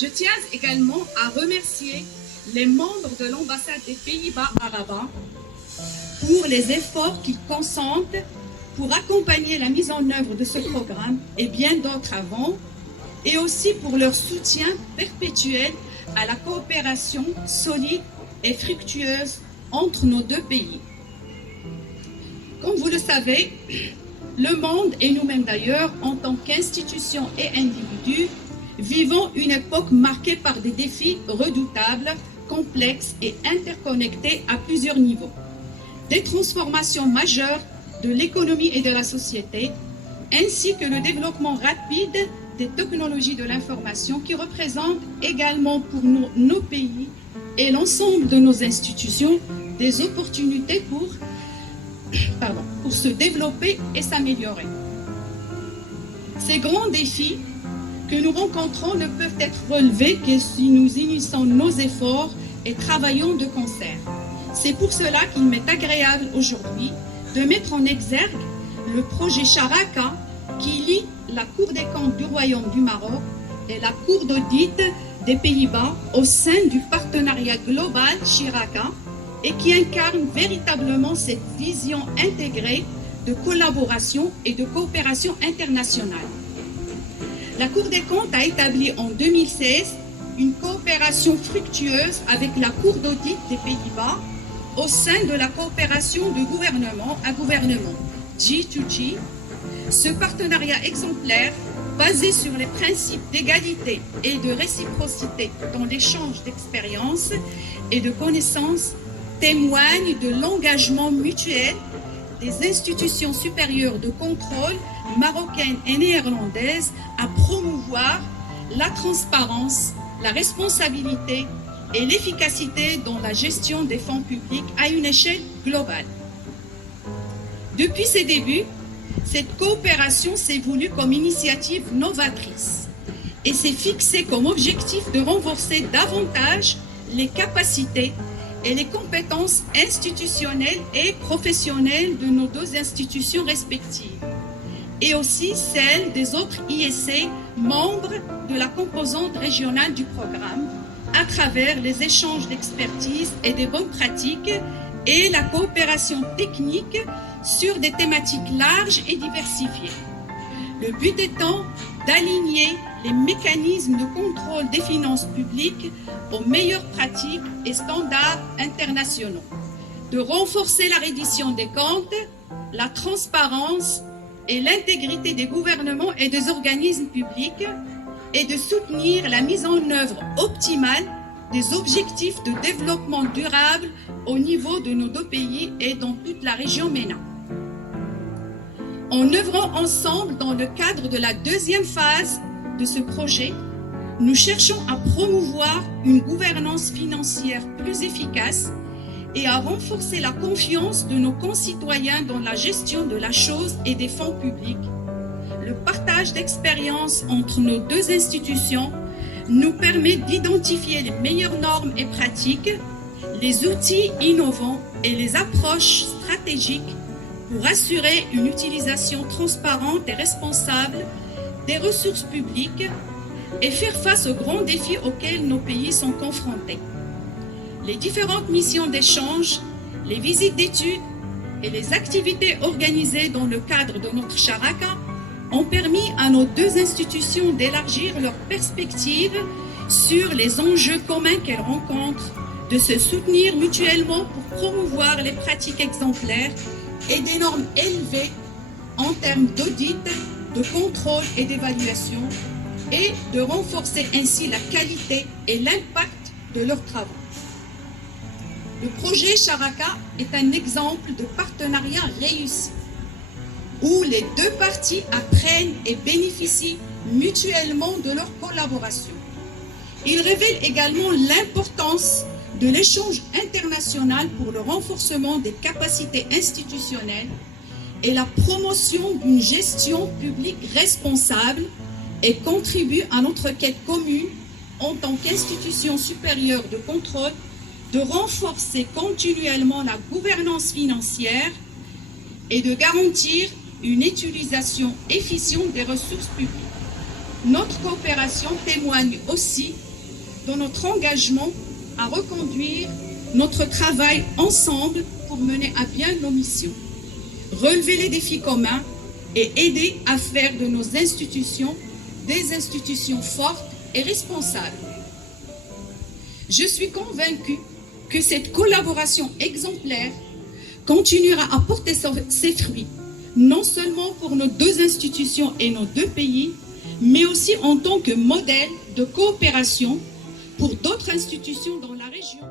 Je tiens également à remercier les membres de l'ambassade des Pays-Bas à Rabat pour les efforts qu'ils consentent pour accompagner la mise en œuvre de ce programme et bien d'autres avant, et aussi pour leur soutien perpétuel à la coopération solide et fructueuse entre nos deux pays. Comme vous le savez, le monde, et nous-mêmes d'ailleurs, en tant qu'institutions et individus, vivons une époque marquée par des défis redoutables, complexes et interconnectés à plusieurs niveaux. Des transformations majeures de l'économie et de la société, ainsi que le développement rapide des technologies de l'information qui représentent également pour nos pays et l'ensemble de nos institutions des opportunités pour se développer et s'améliorer. Ces grands défis que nous rencontrons ne peuvent être relevés que si nous unissons nos efforts et travaillons de concert. C'est pour cela qu'il m'est agréable aujourd'hui de mettre en exergue le projet Charaka qui lie la Cour des comptes du Royaume du Maroc et la Cour d'audit des Pays-Bas au sein du partenariat global Chiraka et qui incarne véritablement cette vision intégrée de collaboration et de coopération internationale. La Cour des comptes a établi en 2016 une coopération fructueuse avec la Cour d'audit des Pays-Bas au sein de la coopération de gouvernement à gouvernement, G2G. Ce partenariat exemplaire, basé sur les principes d'égalité et de réciprocité dans l'échange d'expériences et de connaissances, témoigne de l'engagement mutuel des institutions supérieures de contrôle marocaines et néerlandaises à promouvoir la transparence, la responsabilité et l'efficacité dans la gestion des fonds publics à une échelle globale. Depuis ses débuts, cette coopération s'est voulue comme initiative novatrice et s'est fixée comme objectif de renforcer davantage les capacités et les compétences institutionnelles et professionnelles de nos deux institutions respectives, et aussi celles des autres ISC membres de la composante régionale du programme, à travers les échanges d'expertise et des bonnes pratiques et la coopération technique sur des thématiques larges et diversifiées. Le but étant d'aligner les mécanismes de contrôle des finances publiques aux meilleures pratiques et standards internationaux, de renforcer la reddition des comptes, la transparence et l'intégrité des gouvernements et des organismes publics, et de soutenir la mise en œuvre optimale des objectifs de développement durable au niveau de nos deux pays et dans toute la région MENA. En œuvrant ensemble dans le cadre de la deuxième phase de ce projet, nous cherchons à promouvoir une gouvernance financière plus efficace et à renforcer la confiance de nos concitoyens dans la gestion de la chose et des fonds publics. Le partage d'expériences entre nos deux institutions nous permet d'identifier les meilleures normes et pratiques, les outils innovants et les approches stratégiques pour assurer une utilisation transparente et responsable des ressources publiques et faire face aux grands défis auxquels nos pays sont confrontés. Les différentes missions d'échange, les visites d'études et les activités organisées dans le cadre de notre Charaka ont permis à nos deux institutions d'élargir leurs perspectives sur les enjeux communs qu'elles rencontrent, de se soutenir mutuellement pour promouvoir les pratiques exemplaires et des normes élevées en termes d'audit, de contrôle et d'évaluation, et de renforcer ainsi la qualité et l'impact de leurs travaux. Le projet Charaka est un exemple de partenariat réussi, où les deux parties apprennent et bénéficient mutuellement de leur collaboration. Il révèle également l'importance de l'échange international pour le renforcement des capacités institutionnelles et la promotion d'une gestion publique responsable et contribue à notre quête commune en tant qu'institution supérieure de contrôle de renforcer continuellement la gouvernance financière et de garantir une utilisation efficiente des ressources publiques. Notre coopération témoigne aussi dans notre engagement à reconduire notre travail ensemble pour mener à bien nos missions, relever les défis communs et aider à faire de nos institutions des institutions fortes et responsables. Je suis convaincue que cette collaboration exemplaire continuera à porter ses fruits, non seulement pour nos deux institutions et nos deux pays, mais aussi en tant que modèle de coopération pour d'autres institutions dans la région.